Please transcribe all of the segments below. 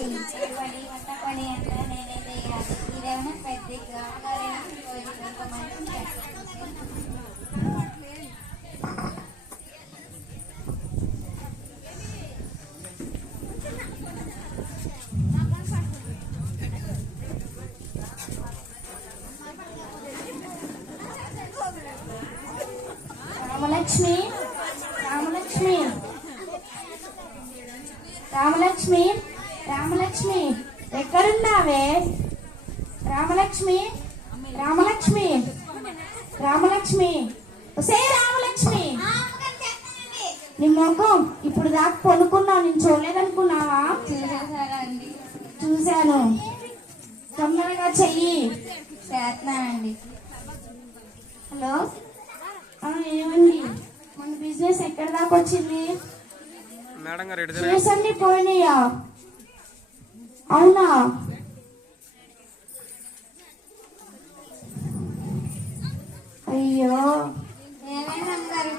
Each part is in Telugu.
పడి వంట పడి అంతా నేనే చేయాలి. ఇదేమో పెద్ద గ్రామగారైనా కొంతమంది రామలక్ష్మి రామలక్ష్మి రామలక్ష్మి రామలక్ష్మి ఎక్కడున్నావే? రామలక్ష్మి రామలక్ష్మి రామలక్ష్మి ఒసే రామలక్ష్మి, నీ ముఖం ఇప్పుడు దాకా కొనుక్కున్నావు, నేను చూడలేదనుకున్నావా? చూశాను. తొందరగా చెయ్యి. చేస్తున్నానండి. హలో, ఏమండి మన బిజినెస్ ఎక్కడి దాకా వచ్చింది? షేర్స్ అన్ని పోయినాయా? అవునా? అయ్యో, ఏమైనా అమ్మారు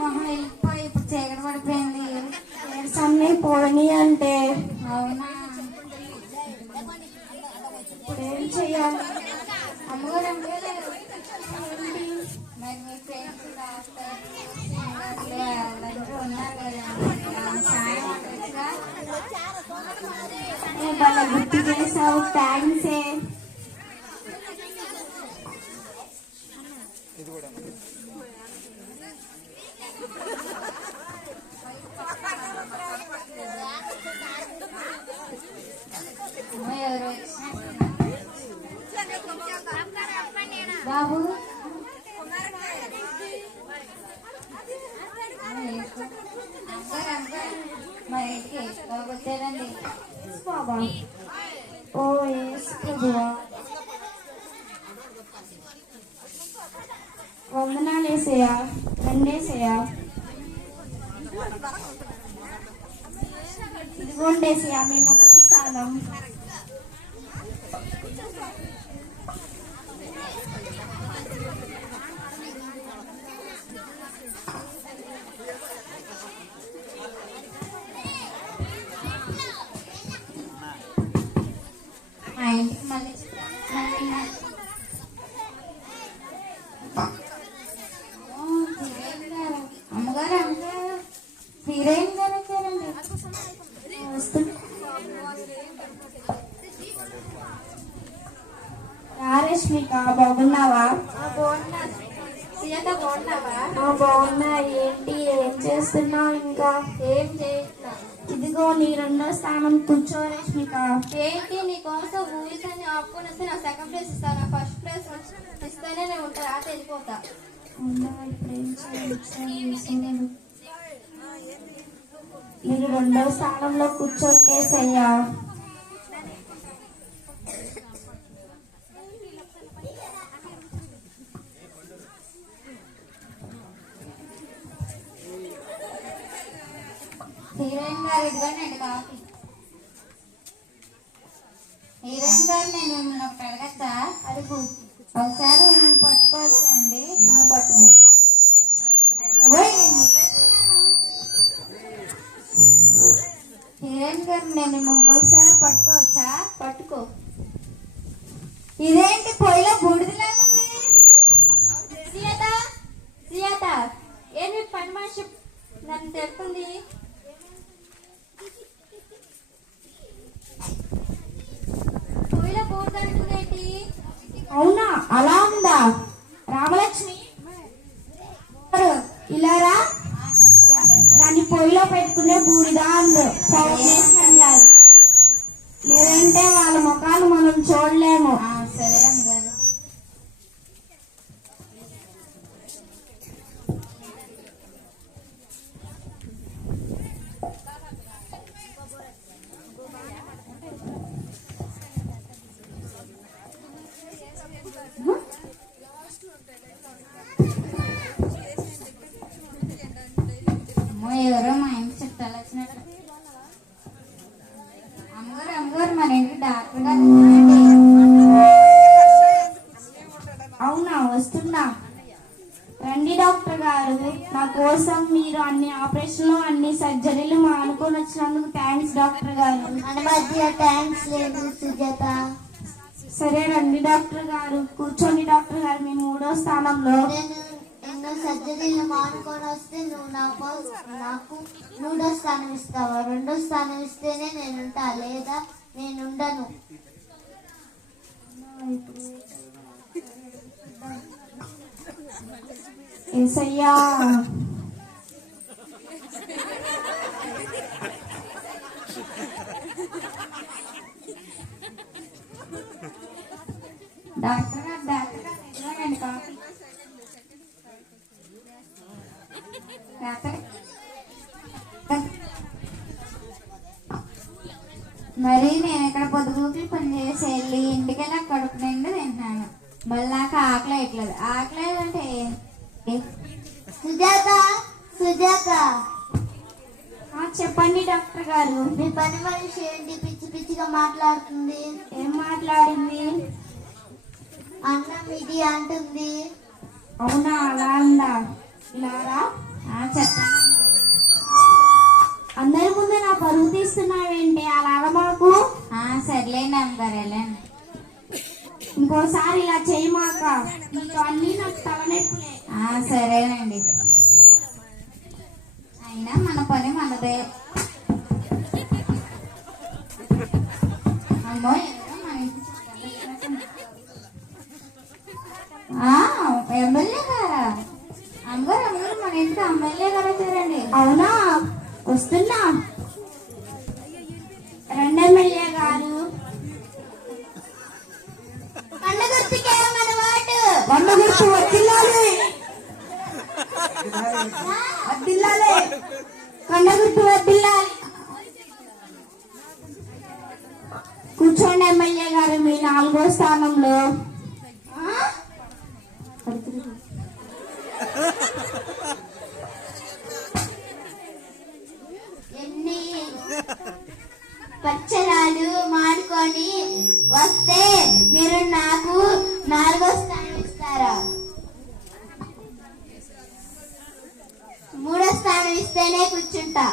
మొహం వెళ్ళిపోయి ఇప్పుడు చీకటి పడిపోయింది. షేర్స్ అన్ని పోయినాయి అంటే అవునా? ఇప్పుడు ఏం చెయ్యాలి? అమ్మగారు అమ్మగారు మరి మీ ఫ్రెండ్స్ వాళ్ళందరూ ఉన్నారు కదా, సాయం ఉండొచ్చుగా. వాళ్ళ గుర్తు చేసావు, థ్యాంక్సే. ఎవరు బాబు మరి బాబు వచ్చారండి. బాబా, ఓ ఎస్ ప్రభువా, వందనాలు వేసేయా, రెండేసేయా, ఇదిగోండేసేయా మీ మొదటి స్థానం. మా ఇంటికి మళ్ళీ అమ్మగారు అమ్మగారు హీరోయిన్ గారు వచ్చారండి. రష్మిక, బాగున్నావా? సీత బాగున్నావా? బాగున్నా. ఏంటి, ఏం చేస్తున్నావు? ఇంకా ఏం చేయట్లా. ఇదిగో నీ రెండో స్థానం, కూర్చో రష్మిక. ఏంటి నీకోసం మూవీస్ అన్ని ఆపుకొని వస్తే నా సెకండ్ ప్లేస్ ఇస్తాను, నా ఫస్ట్ ప్లేస్ ఇస్తేనే నేను ఉంటా, రాత వెళ్ళిపోతా. మీరు రెండో స్థానంలో కూర్చోటేసయ్యా. హీరోయిన్ గారు ఇదిగోనండి కాఫీ. హీరోయిన్ గారు నేను మిమ్మల్ని ఒకటి అడగచ్చా? అడుగు. ఒకసారి నేను పట్టుకోవచ్చా అండి? పట్టుకో. హీరోయిన్ గారు నేను ఇంకొకసారి పట్టుకోవచ్చా? పట్టుకో. ఇదేంటి పొయ్యిలో బూడిదలాగుంది? సీత సీత, ఏంటి పని మనిషి నన్ను తెలుస్తుంది? పొయ్యిలో బూడిదంటుందేంటి? అవునా, అలా ఉందా? రామలక్ష్మి ఇలారా, దాన్ని పొయ్యిలో పెట్టుకునే బూడిదా అంటారు, లేదంటే వాళ్ళ ముఖాలు మనం చూడలేము. సరే అమ్మగారు. ఎవరో మా ఇంటి చుట్టాలు వచ్చినట్టు. అమ్మగారు అమ్మగారు మన ఇంటికి డాక్టర్ గారు. అవునా, వస్తున్నా. రండి డాక్టర్ గారు, నా కోసం మీరు అన్ని ఆపరేషన్లు అన్ని సర్జరీలు మానుకొని వచ్చినందుకు థ్యాంక్స్ డాక్టర్ గారు. మన మధ్య థ్యాంక్స్ లేదు సుజాత. సరే రండి డాక్టర్ గారు, కూర్చోండి డాక్టర్ గారు. మీ 3వ స్థానంలో. నేను ఎన్నో సర్జరీలు మానుకొని వస్తే నువ్వు నాకు 3వ స్థానం ఇస్తావా? 2వ స్థానం ఇస్తేనే నేనుంటా, లేదా నేనుండను. యేసయ్యా డాక్టర్ గారు ఇదిగోనండి కాఫీ. డాక్టర్ మరి నేను ఇక్కడ పొద్దుగూకులు పని చేసి వెళ్ళి ఇంటికెళ్ళి కడుపు నిండు తింటున్నాను. మళ్ళీ నాకు ఆకలి వేయట్లేదు. ఆకలి అంటే సుజాత సుజాత చెప్పండి డాక్టర్ గారు. మీ పని మనిషి ఏంటి పిచ్చి పిచ్చిగా మాట్లాడుతుంది? ఏం మాట్లాడింది? అన్నం ఇది అంటుంది. అవునా, అలా ఉందా? ఇలారా చెప్పండి. అందరి ముందు నా పరుగు తీస్తున్నావేంటి? అలా మాకు సర్లేండి అమ్మగారు, వెళ్ళండి. ఇంకోసారి ఇలా చేయమాక, నీకు అన్ని నాకు తలనొప్పులే. సరేనండి, అయినా మన పని మనదే. అమ్మో మన ఇంటి ఎమ్మెల్యే గారా? అమ్మగారు మన ఇంటికి ఎమ్మెల్యే గారు వచ్చారండి. అవునా, వస్తున్నా. రండి ఎమ్మెల్యే గారు. పండు గుర్తుకే మన వాటు. పండు గుర్తు వద్దిల్లాలి, వద్దిల్లాలి, పండు గుర్తు వద్దిల్లాలి. కూర్చోండి ఎమ్మెల్యే గారు, మీ 4వ స్థానంలో. ఎన్ని పచ్చరాలు మానుకొని వస్తే మీరు నాకు 4వ స్థానం ఇస్తారా? 3వ స్థానం ఇస్తేనే కూర్చుంటా,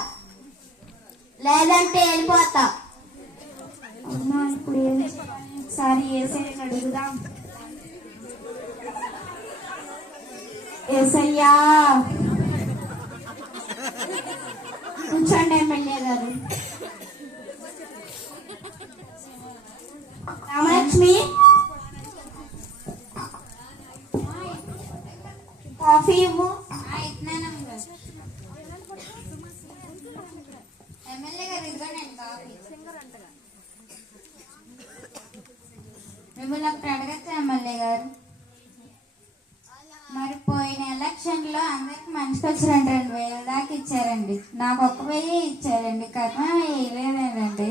లేదంటే వెళ్ళిపోతా. అవునా, ఇప్పుడు ఒకసారి ఏసయ్యని అడుగుదాం. ఏసయ్యా, కూర్చోండి ఎమ్మెల్యే గారు. రామలక్ష్మి, కాఫీ ఇవ్వు. ఎమ్మెల్యే గారు ఇదిగోనండి కాఫీ. మిమ్మల్ని ఒకటి అడగచ్చా ఎమ్మెల్యే గారు? మరి పోయిన ఎలక్షన్ లో అందరికి మనిషికి వచ్చి 2,000 దాకా ఇచ్చారండి. నాకు 1,000 ఇచ్చారండి, కథ వేయలేదండి.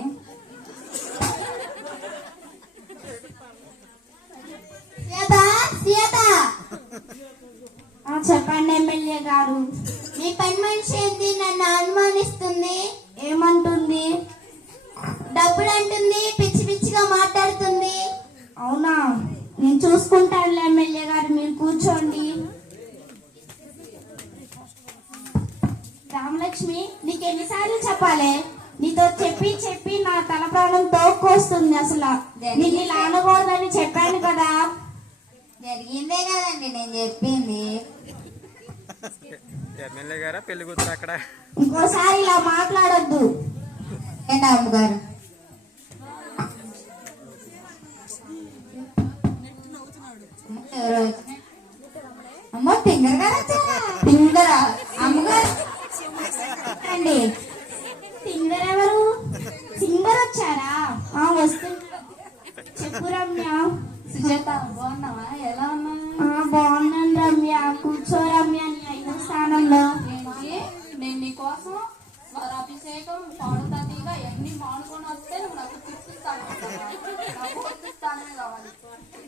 చెప్పండి ఎమ్మెల్యే గారు. మీ పని మనిషి ఏంటి నన్ను అనుమానిస్తుంది? ఏమంటుంది? డబ్బులు అంటుంది, పిచ్చి పిచ్చిగా మాట్లాడుతుంది. అవునా, నేను చూసుకుంటాను ఎమ్మెల్యే గారు, మీరు కూర్చోండి. రామలక్ష్మి, నీకు ఎన్నిసార్లు చెప్పాలి? నీతో చెప్పి చెప్పి నా తల ప్రాణం తోక్కొస్తుంది. అసలు నీకు ఇలా అనకూడదని చెప్పాను కదా. జరిగిందే కదండి నేను చెప్పింది. ఎమ్మెల్యే గారా పెళ్లి కూతురు అక్కడ? ఇంకోసారి ఇలా మాట్లాడొద్దు. ఏంటి అమ్మగారు? అమ్మో టింగర్ గారు వచ్చారా? టింగరా? అమ్మగారు అండి, సింగర్ ఎవరు? సింగర్ వచ్చారా? వస్తున్నా. చెప్పు రమ్య. సుజాత బాగున్నావా? ఎలా ఉన్నా? బాగున్నాను రమ్య. కూర్చో రమ్య, నీ 5వ స్థానంలో. నేను నీకోసం స్వరాభిషేకం పాడుతాగా ఎన్ని మానుకొని వస్తే నువ్వు నాకు స్థానమే కావాలి,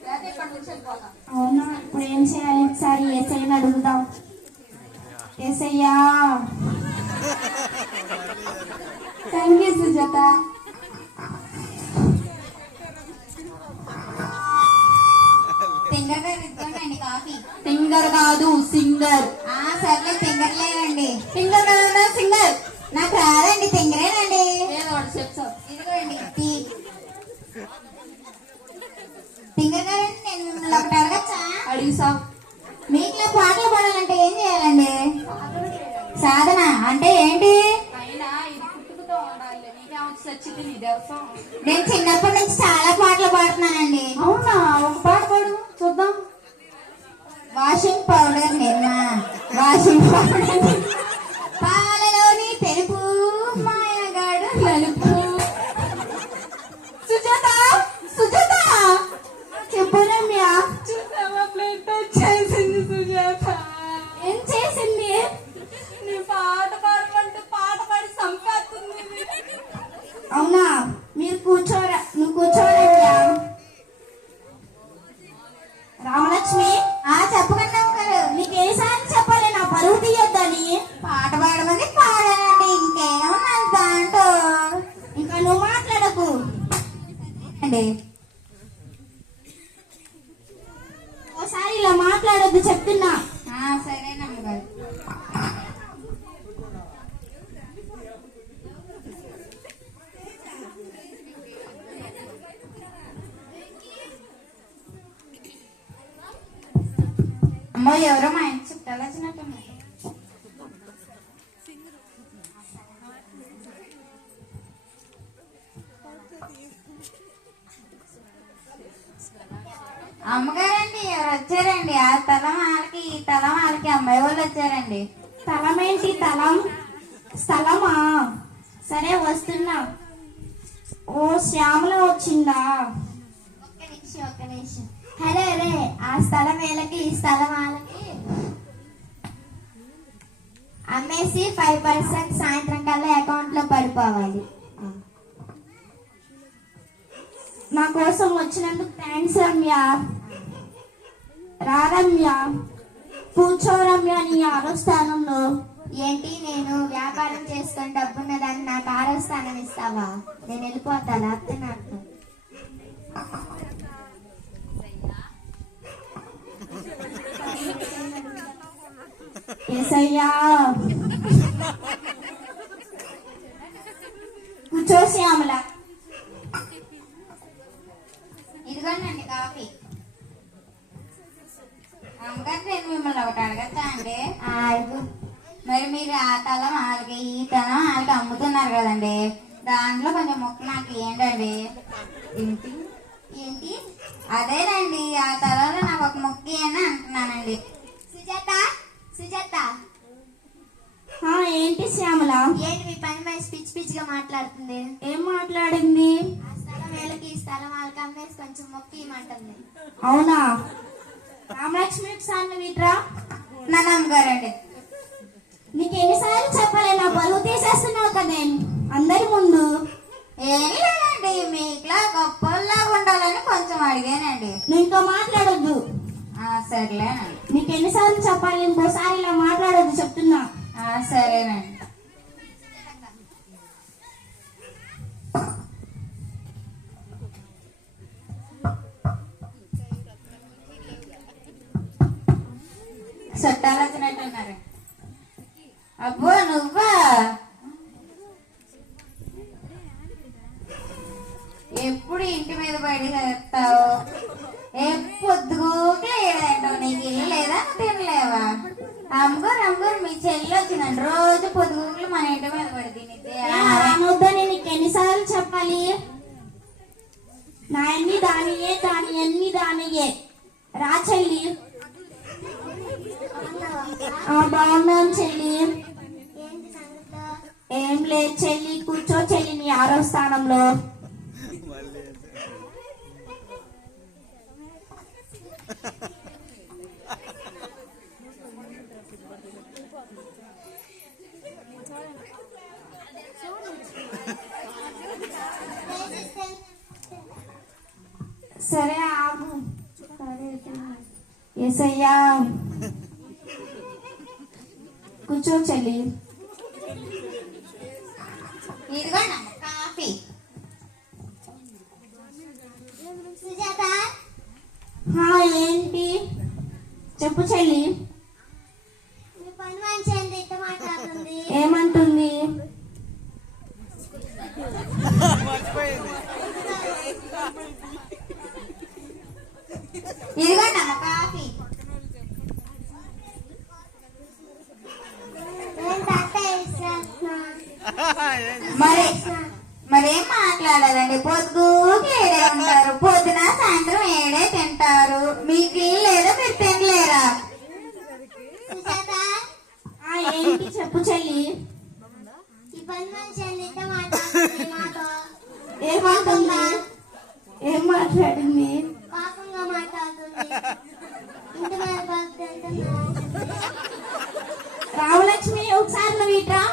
లేకపోతే ఇక్కడ నుంచి వెళ్ళిపోతా. అవునా, ఇప్పుడు ఏం చేయాలి? ఒకసారి ఏసయ్యని అడుగుదాం. ఏసయ్యా. Thank you Sujatha. సింగర్ గారు ఇద్దండి కాఫీ. సింగర్ కాదు సింగర్. సర్లే సింగర్ లేదండి. చేసావు? మీకులా పాటలు పాడాలంటే ఏం చేయాలండి? సాధన అంటే ఏంటి? అయినా ఇది పుట్టుకతో ఉండాలి, నీకేమొచ్చి వచ్చింది నీ దేవసం. నేను చిన్నప్పటి నుంచి చాలా పాటలు పాడుతున్నానండి. అవునా, ఒక పాట పాడు చూద్దాం. వాషింగ్ పౌడర్ నిర్మా, వాషింగ్ పౌడర్ పాలలోని తెలుపు, మాయగాడు నలుపు. సుజాత, సుజాత చెప్పు రమ్య. చూసావా ప్లేట్ చేసింది సుజాత? ఏం చేసింది? నీ పాట పాడమంటే పాట పాడి సంపేస్తుంది. అవునా, మీరు కూర్చోరా, నువ్వు కూర్చోరమ్య. రామలక్ష్మి, చెప్పకండి గారు. నీకు ఏసారి చెప్పాలి నా పరువు తీయొద్దని. పాట పాడమని పాడానండి, ఇంకేమన్నాను దాంట్లో. ఇంకా నువ్వు మాట్లాడకు అండి ఓసారి ఇలా మాట్లాడొద్దు చెప్తున్నా. సరేనమ్మ గారు. అమ్మో, ఎవరో మా ఇంటి చుట్టాలు వచ్చినట్టున్నారు. అమ్మగారండి, ఎవరు వచ్చారండి? ఆ తలం వాళ్ళకి, ఈ తలం వాళ్ళకి అమ్మాయి వాళ్ళు వచ్చారండి. స్థలమేంటి? స్థలమా? సరే వస్తున్నా. ఓ శ్యామల వచ్చిందా? ఒక్క నిమిషం. హలో రే, ఆ స్థలం వీళ్ళకి, ఈ స్థలం వాళ్ళకి అమ్మేసి 5% సాయంత్రం కల్లా అకౌంట్ లో పడిపోవాలి. నా కోసం వచ్చినందుకు థ్యాంక్స్ రమ్య. రా రమ్య, కూర్చో రమ్య నీ ఆరో స్థానంలో. ఏంటి, నేను వ్యాపారం చేసుకొని డబ్బున్నదాన్ని నాకు 6వ స్థానం ఇస్తావా? నేను వెళ్ళిపోతా, లేకపోతే నాకు. ఏసయ్యా, కూర్చో శ్యామల. ఇదిగోనండి కాఫీ. అమ్మగారు, నేను మిమ్మల్ని ఒకటి అడగచ్చా అండి? అడుగు. మరి మీరు ఆ తలం వాళ్ళకి, ఈ తలం వాళ్ళకి అమ్ముతున్నారు కదండి, దాంట్లో కొంచెం ముక్క నాకు ఏంటండి? ఏంటి ఏంటి? అదేనండి, ఆ తలంలో నాకు ఒక ముక్క అని అంటున్నానండి. సుజాత, సుజాత, ఏంటి శ్యామల? ఏంటి మీ పని మనిషి పిచ్చి పిచ్చిగా మాట్లాడుతుంది? ఏం మాట్లాడింది? ఆ స్థలం వీళ్ళకి, ఈ స్థలం వాళ్ళకి అమ్మేసి కొంచెం మొక్కి ఇమ్మంటుంది. అవునా? రామలక్ష్మి సార్ వీట్రా. నన్ను అమ్మగారండి. నీకు ఎన్నిసార్లు చెప్పాలి, నా పరువు తీసేస్తున్నావు కదా అందరి ముందు. ఏం లేదండి, మీకులా గొప్పలాగా ఉండాలని కొంచెం అడిగానండి. నువ్వు ఇంకా మాట్లాడొద్దు. సరేలేనండి. నీకు ఎన్నిసార్లు చెప్పాలి, ఇంకోసారి ఇలా మాట్లాడొద్దు చెప్తున్నా. సరేనండి. చుట్టాలు వచ్చినట్టున్నారు. అబ్బో, నువ్వా? ఎప్పుడు ఇంటి మీద బయట చేస్తావు, పొద్దుగోకి లేదంటావు. నీకు ఇల్లు లేదా, తినలేవా? అమ్మగారు, అమ్మగారు, మీ చెల్లి వచ్చిందండి. రోజు పొద్దుగోకులు మన ఇంటి మీద పడి తినిద్ది. రానొద్దని నీకు ఎన్నిసార్లు చెప్పాలి? నా అన్ని దానియే, దాని అన్ని దానియే. రా చెల్లి. బాగున్నాను చెల్లి. ఏంటి సంగతి? ఏం లేదు చెల్లి, కూర్చో చెల్లి నీ 6వ స్థానంలో. సరే ఆగు. ఏసయ్యా, కూర్చో చెల్లి. ఇదిగోండి కాఫీ. సుజాత, ఏంటి చెప్పు చెల్లి. మీ పని మనిషి ఎంత ఇట్ట మాట్లాడుతుంది? ఏమంటుంది? ఇదిగోండి కాఫీ. మాట్లాడాలండి. పొద్దుకి ఏడే ఉంటారు, పొద్దున సాయంత్రం ఏడే తింటారు. మీకు ఇల్లు లేదా, మీరు తినలేరా? సుజాత ఏంటి చెప్పు చెల్లి. ఈ పని మనిషి అన్నిటితో మాట్లాడుతుంది మాతో. ఏమంటుందా? ఏం మాట్లాడింది? పాపంగా మాట్లాడుతుంది. ఇంటి మీద పని తింటున్నా. రామలక్ష్మి ఒకసారి నువ్వు ఇట్రా.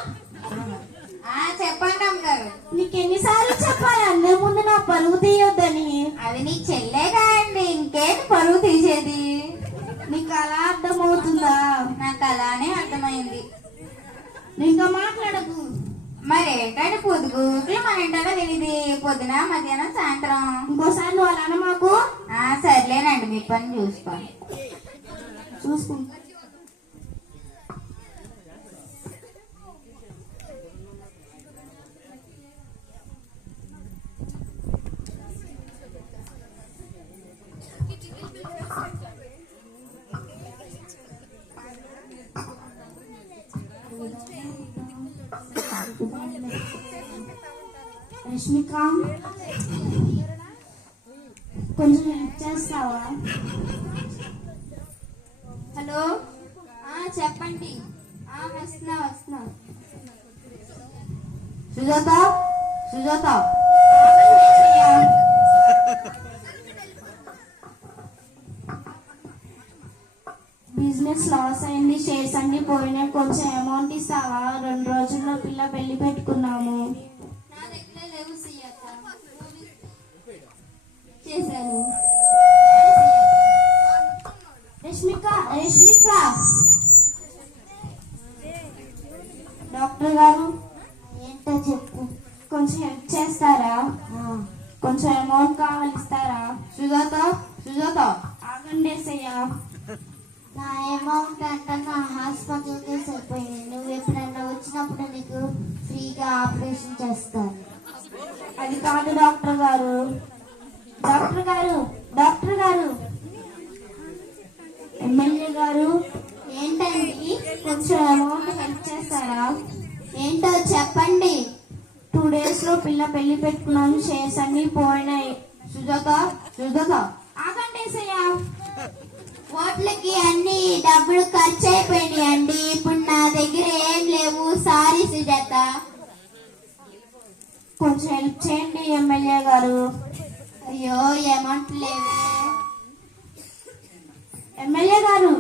చెప్పండి అమ్మగారు. నీకు ఎన్నిసార్లు చెప్పాలి అందరి ముందు నా పరువు తీయొద్దని? అది నీ చెల్లేగా అండి, ఇంకేంటి పరువు తీసేది? నీకు అలా అర్థమవుతుందా? నాకు అలానే అర్థమైంది. నువ్వు ఇంకా మాట్లాడకు. మరి ఏంటంటే పొద్దుగుకులు మన ఇంటారా తెలియదు, పొద్దున మధ్యాహ్నం సాయంత్రం. ఇంకోసారి నువ్వు అలా మాకు. సర్లేనండి, మీ పని చూసుకోండి. చూసుకుంటా. రష్మిక కొంచెం హెల్ప్ చేస్తావా? హలో, చెప్పండి. వస్తున్నా. సుజాత సుజాత బిజినెస్ లాస్ అయింది, షేర్స్ అన్ని పోయినాయి. కొంచెం అమౌంట్ ఇస్తావా? 2 రోజుల్లో పిల్ల పెళ్లి పెట్టుకున్నాము. నా దగ్గర లేవు చేశాను. రష్మిక డాక్టర్ గారు ఏంటో చెప్పు. కొంచెం హెల్ప్ చేస్తారా? కొంచెం అమౌంట్ కావాలి, ఇస్తారా? సుజాత ఆగండి అయ్యా. నా అమౌంట్ అంటే నా హాస్పిటల్కే సరిపోయింది. నువ్వు ఎప్పుడైనా వచ్చినప్పుడు నీకు ఫ్రీగా ఆపరేషన్ చేస్తాను. అది కాదు డాక్టర్ గారు. ఎమ్మెల్యే గారు ఏంటండి? కొంచెం అమౌంట్ హెల్ప్ చేస్తారా? ఏంటో చెప్పండి. 2 days లో పిల్ల పెళ్లి పెట్టుకున్నాను, షేర్స్ అన్ని పోయినాయి. సుజాత ఆగండి అయ్యా. ఓట్లకి అన్ని డబ్బులు ఖర్చు అయిపోయినాయి అండి. ఇప్పుడు నా దగ్గర ఏం లేవు. సారీ సుజాత. కొంచెం హెల్ప్ చేయండి ఎమ్మెల్యే గారు. అయ్యో అమౌంట్ లేవే. ఎమ్మెల్యే గారు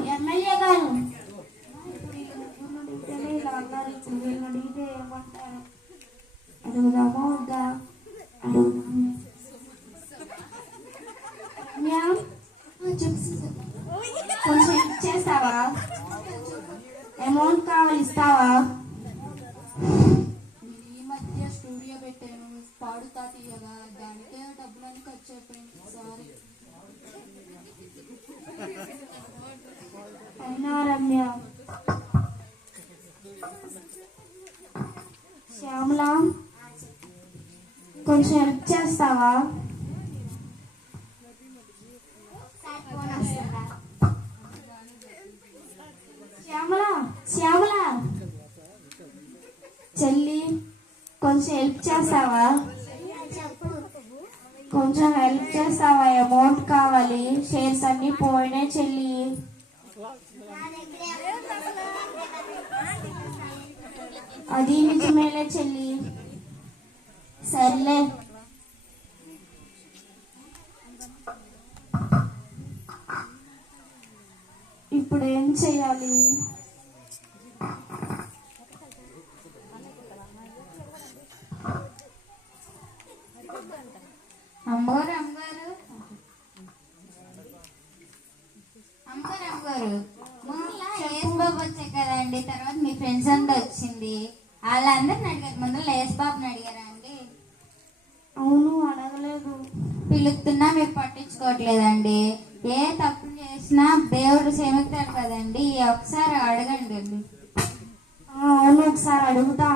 అడుగుదామా వద్దా? కొంచెం ఇచ్చేస్తావా? అమౌంట్ కావాలి, ఇస్తావా? ఈ మధ్య స్టూడియో పెట్టాను, పాడుతా తీయగా, దానికే డబ్బులన్నీ ఖర్చు అయిపోయింది. సారీ. అయినా రమ్య, శ్యామల కొంచెం హెల్ప్ చేస్తావా? శ్యామల చెల్లి కొంచెం హెల్ప్ చేస్తావా? కొంచెం హెల్ప్ చేస్తావా? అమౌంట్ కావాలి, షేర్స్ అన్ని పోయినాయి చెల్లి. అది నిజమేలే చెల్లి. సర్లే. ఇప్పుడు ఏం చెయ్యాలి? అమ్మగారు ముందులా లేస్ బాబు వచ్చాయి కదండి, తర్వాత మీ ఫ్రెండ్స్ అంతా వచ్చింది. వాళ్ళందరిని అడిగారు, ముందు లేస్ బాబుని అడిగారా అండి? అవును, అడగలేదు. పిలుస్తున్నా మీరు పట్టించుకోవట్లేదండి. ఏ తప్పు చేసినా దేవుడు క్షమిస్తాడు కదండి, ఒకసారి అడగండి అండి. అవును, ఒకసారి అడుగుతా.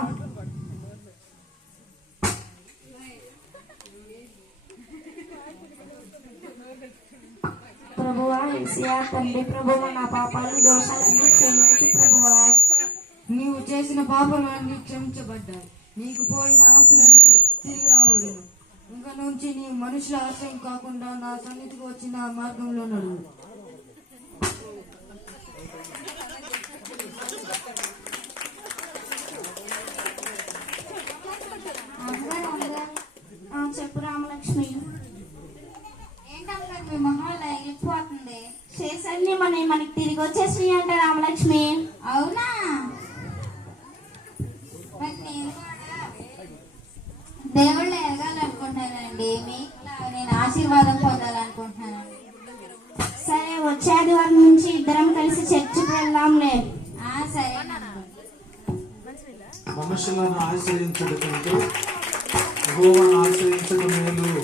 ప్రభువా యేసయ్యా తండ్రి, ప్రభువా నా పాపాలు దోషాలన్నీ క్షమించు ప్రభువా. నీవు చేసిన పాపములన్నీ క్షమించబడ్డాయి. నీకు పోయిన ఆస్తులన్నీ తిరిగి రాబడిను. నుంచి నీ మనుషుల ఆశ్రయం కాకుండా నా సన్నిధికి వచ్చిన మార్గంలో నడువు. చెప్పు రామలక్ష్మి. ఏంటమ్మగారు మీ మొహంలో ఎగిలిపోతుంది? చేసండి మనకి తిరిగి వచ్చేసినాయి అంట రామలక్ష్మి. అవునా? మరి నేను కూడా దేవుళ్ళు ఎదగాలనుకుంటున్నానండి. మీకు నేను ఆశీర్వాదం పొందాలనుకుంటున్నానండి. సరే, వచ్చే ఆదివారం నుంచి ఇద్దరం కలిసి చర్చికి వెళ్దాంలే. సరేనండి. మనుషులను ఆశ్రయించడం కంటే యెహోవాను ఆశ్రయించడం మేలు.